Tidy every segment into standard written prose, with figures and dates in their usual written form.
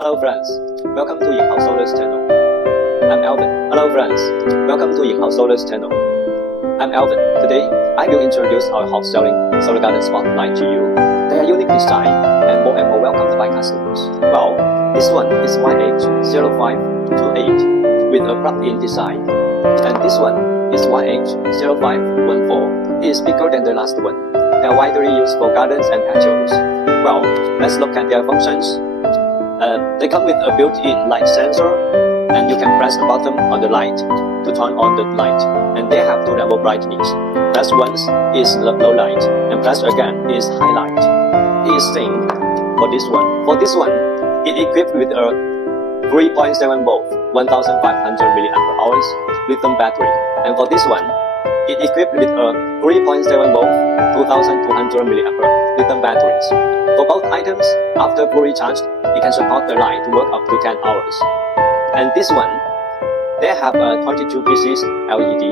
Hello friends, welcome to YINGHAOSOLAR's channel. I'm Alvin. Hello friends, welcome to YINGHAOSOLAR's channel. I'm Alvin. Today, I will introduce our hot-selling solar garden spotlight to you. They are unique design and more welcomed by customers. Well, this one is YH0528 with a brighten design, and this one is YH0514. It is bigger than the last one. They are widely used for gardens and patios. Well, let's look at their functions. They come with a built-in light sensor, and you can press the button on the light to turn on the light, and they have two level brightness. Press once is low light, and press again is high light. It is same for this one. For this one, it equipped with a 3.7 volt 1500 mAh lithium battery, and for this one, it equipped with a 3.7 volt 2200 mAh lithium batteries. For both items, after fully charged, it can support the light to work up to 10 hours. And this one, they have 22 pieces LED.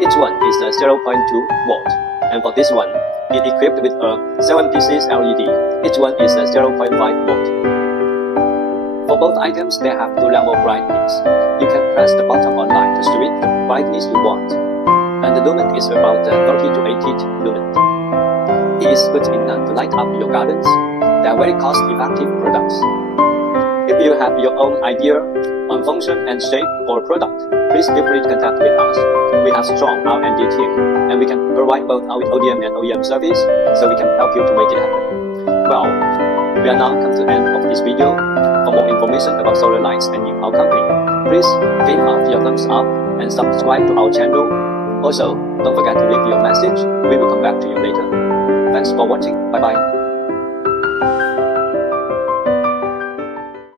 Each one is 0.2 volt. And for this one, it equipped with 7 pieces LED. Each one is 0.5 volt. For both items, they have two level brightness. You can press the button on light to switch the brightness you want. And the lumen is about 30 to 80 lumen. It is good enough to light up your gardens. They are very cost-effective products. If you have your own idea on function and shape or product, please feel free to contact with us. We have strong R&D team, and we can provide both our ODM and OEM service, so we can help you to make it happen. Well, we are now come to the end of this video. For more information about solar lights and YINGHAO company, please give us your thumbs up and subscribe to our channel. Also, don't forget to leave your message. We will come back to you later. Thanks for watching. Bye bye.